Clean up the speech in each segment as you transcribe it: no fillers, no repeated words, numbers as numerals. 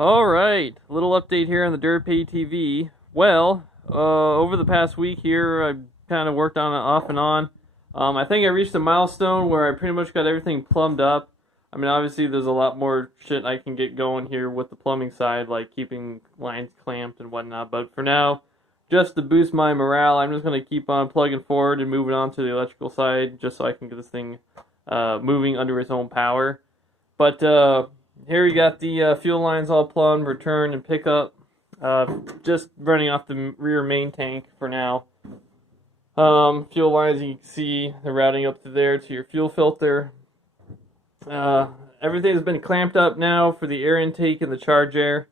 Alright, little update here on the Derp ATV. Well, over the past week here, I've kind of worked on it off and on. I think I reached a milestone where I pretty much got everything plumbed up. I mean, obviously, there's a lot more shit I can get going here with the plumbing side, like keeping lines clamped and whatnot. But for now, just to boost my morale, I'm just going to keep on plugging forward and moving on to the electrical side, just so I can get this thing moving under its own power. But here we got the fuel lines all plumbed, return and pickup. Just running off the rear main tank for now. Fuel lines, you can see they're routing up to there to your fuel filter. Everything has been clamped up now for the air intake and the charge air.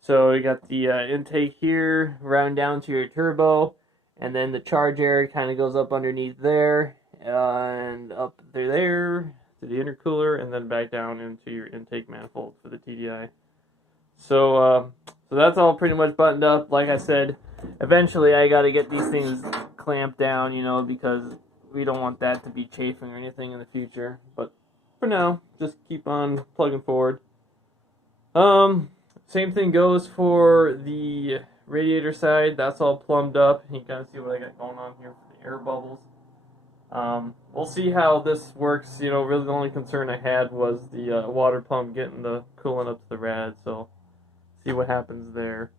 So you got the intake here, round down to your turbo, and then the charge air kind of goes up underneath there, and up there to the intercooler, and then back down into your intake manifold for the TDI. So that's all pretty much buttoned up. Like I said, eventually I got to get these things clamped down, because we don't want that to be chafing or anything in the future. But for now, just keep on plugging forward. Same thing goes for the radiator side. That's all plumbed up. You can kind of see what I got going on here for the air bubbles. We'll see how this works. Really the only concern I had was the water pump getting the coolant up to the rad, so see what happens there.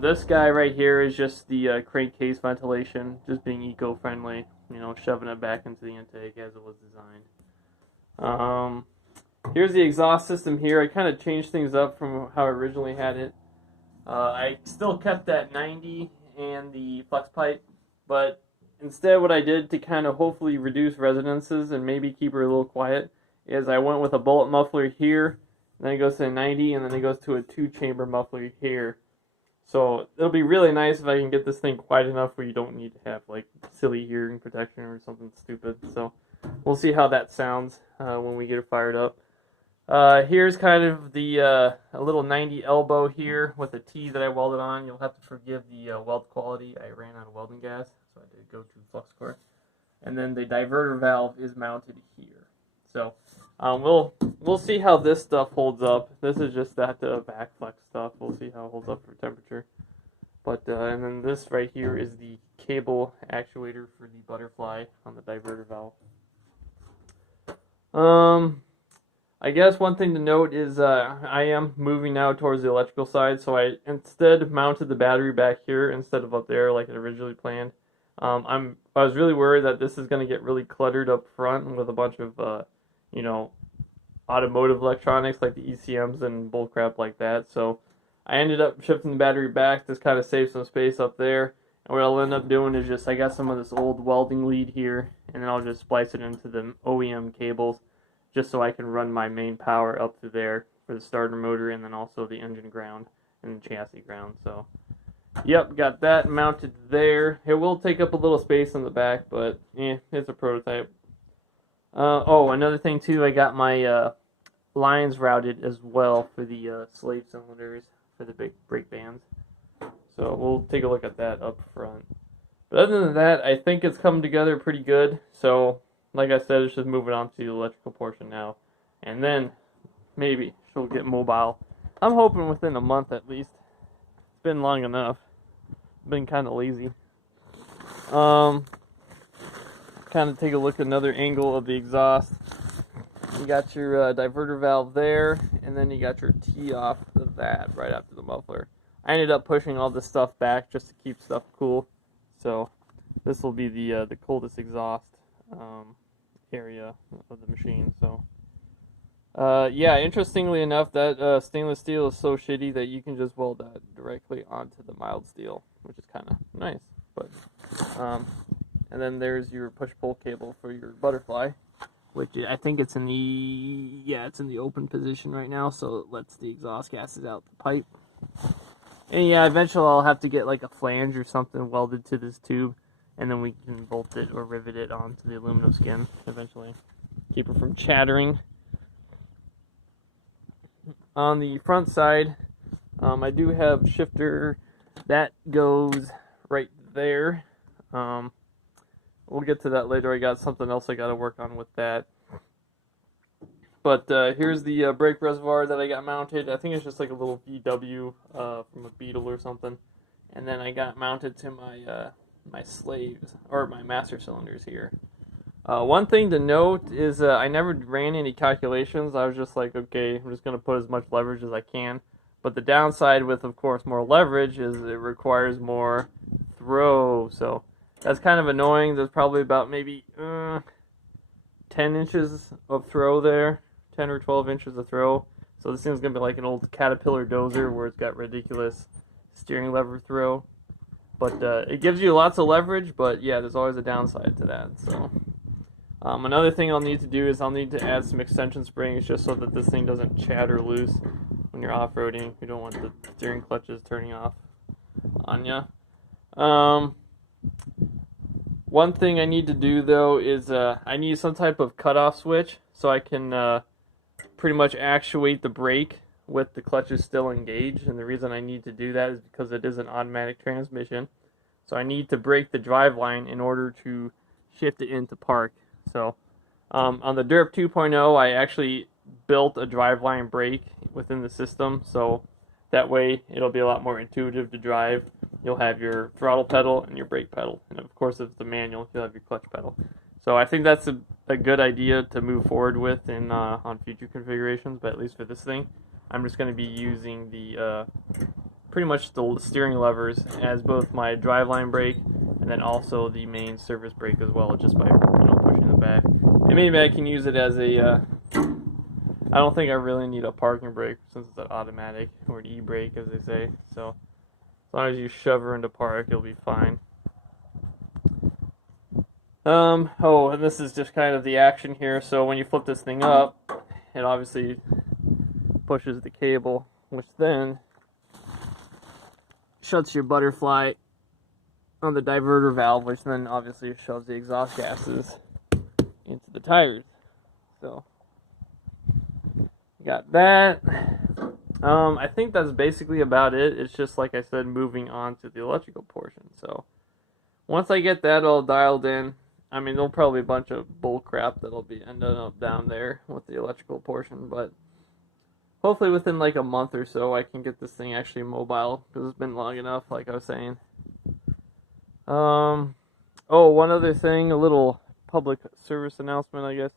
This guy right here is just the crankcase ventilation, just being eco-friendly, shoving it back into the intake as it was designed. Here's the exhaust system here. I kind of changed things up from how I originally had it. I still kept that 90 and the flex pipe, but instead what I did to kind of hopefully reduce resonances and maybe keep her a little quiet is I went with a bullet muffler here, and then it goes to a 90, and then it goes to a 2-chamber muffler here. So it'll be really nice if I can get this thing quiet enough where you don't need to have like silly hearing protection or something stupid. So we'll see how that sounds when we get it fired up. Here's kind of the a little 90 elbow here with a T that I welded on. You'll have to forgive the weld quality. I ran out of welding gas, so I did go to flux core. And then the diverter valve is mounted here. So we'll see how this stuff holds up. This is just that back flex stuff. We'll see how it holds up for temperature. But and then this right here is the cable actuator for the butterfly on the diverter valve. I guess one thing to note is I am moving now towards the electrical side, so I instead mounted the battery back here instead of up there like I originally planned. I was really worried that this is going to get really cluttered up front with a bunch of automotive electronics like the ECMs and bullcrap like that. So I ended up shifting the battery back to kind of save some space up there. And what I'll end up doing is just I got some of this old welding lead here, and then I'll just splice it into the OEM cables, just so I can run my main power up through there for the starter motor, and then also the engine ground and the chassis ground. So, yep, got that mounted there. It will take up a little space in the back, but it's a prototype. Another thing too, I got my lines routed as well for the slave cylinders for the big brake bands. So we'll take a look at that up front. But other than that, I think it's come together pretty good. So like I said, it's just moving on to the electrical portion now. And then, maybe, she'll get mobile. I'm hoping within a month at least. It's been long enough. Been kind of lazy. Kind of take a look at another angle of the exhaust. You got your diverter valve there, and then you got your T off of that right after the muffler. I ended up pushing all this stuff back just to keep stuff cool. So, this will be the coldest exhaust area of the machine. So yeah, interestingly enough, that stainless steel is so shitty that you can just weld that directly onto the mild steel, which is kind of nice. But and then there's your push-pull cable for your butterfly, which I think it's in the open position right now, so it lets the exhaust gases out the pipe. And yeah, eventually I'll have to get like a flange or something welded to this tube, and then we can bolt it or rivet it onto the aluminum skin eventually. Keep it from chattering. On the front side, I do have shifter that goes right there. We'll get to that later. I got something else I got to work on with that. But here's the brake reservoir that I got mounted. I think it's just like a little VW from a Beetle or something. And then I got mounted to my my slaves, or my master cylinders here. One thing to note is I never ran any calculations. I was just like, okay, I'm just going to put as much leverage as I can. But the downside with, of course, more leverage is it requires more throw. So that's kind of annoying. There's probably about maybe 10 inches of throw there, 10 or 12 inches of throw. So this thing's going to be like an old Caterpillar dozer where it's got ridiculous steering lever throw. But it gives you lots of leverage, but yeah, there's always a downside to that. So another thing I'll need to do is I'll need to add some extension springs just so that this thing doesn't chatter loose when you're off-roading. You don't want the steering clutches turning off on you. One thing I need to do though is I need some type of cutoff switch so I can pretty much actuate the brake with the clutches still engaged. And the reason I need to do that is because it is an automatic transmission. So I need to break the drive line in order to shift it into park. So on the Derp 2.0, I actually built a driveline brake within the system, so that way it'll be a lot more intuitive to drive. You'll have your throttle pedal and your brake pedal, and of course if it's the manual, you'll have your clutch pedal. So I think that's a good idea to move forward with in on future configurations, but at least for this thing, I'm just going to be using the pretty much the steering levers as both my driveline brake and then also the main service brake as well, just by pushing it back. And maybe I can use it as a I don't think I really need a parking brake since it's an automatic, or an e-brake as they say. So as long as you shove her into park, you'll be fine. Oh, and this is just kind of the action here. So when you flip this thing up, it obviously pushes the cable, which then shuts your butterfly on the diverter valve, which then obviously shoves the exhaust gases into the tires. So got that. I think that's basically about it. It's just, like I said, moving on to the electrical portion. So once I get that all dialed in, I mean, there'll probably be a bunch of bull crap that'll be ending up down there with the electrical portion, but hopefully within like a month or so I can get this thing actually mobile, because it's been long enough, like I was saying. Oh, one other thing, a little public service announcement, I guess.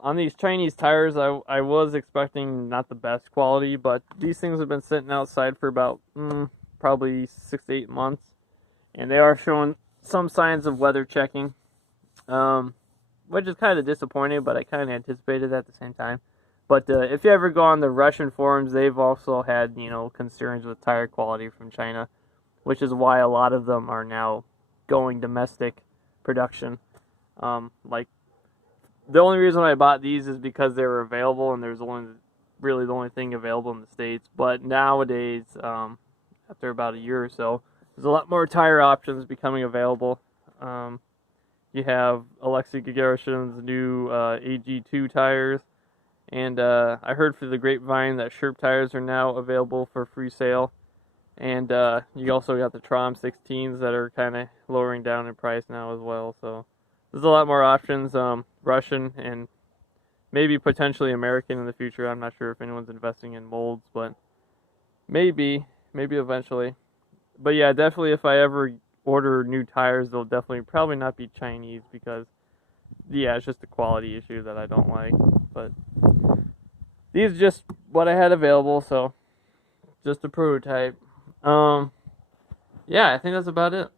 On these Chinese tires, I was expecting not the best quality, but these things have been sitting outside for about probably 6 to 8 months, and they are showing some signs of weather checking, which is kind of disappointing, but I kind of anticipated that at the same time. But if you ever go on the Russian forums, they've also had, concerns with tire quality from China, which is why a lot of them are now going domestic production. Like, the only reason I bought these is because they were available, and there's really the only thing available in the States. But nowadays, after about a year or so, there's a lot more tire options becoming available. You have Alexei Gagarashin's new AG2 tires, and I heard through the grapevine that Sherp tires are now available for free sale. And you also got the Trom 16s that are kind of lowering down in price now as well. So there's a lot more options, Russian and maybe potentially American in the future. I'm not sure if anyone's investing in molds, but maybe eventually. But yeah, definitely if I ever order new tires, they'll probably not be Chinese, because yeah, it's just a quality issue that I don't like. But these are just what I had available, so just a prototype. Yeah, I think that's about it.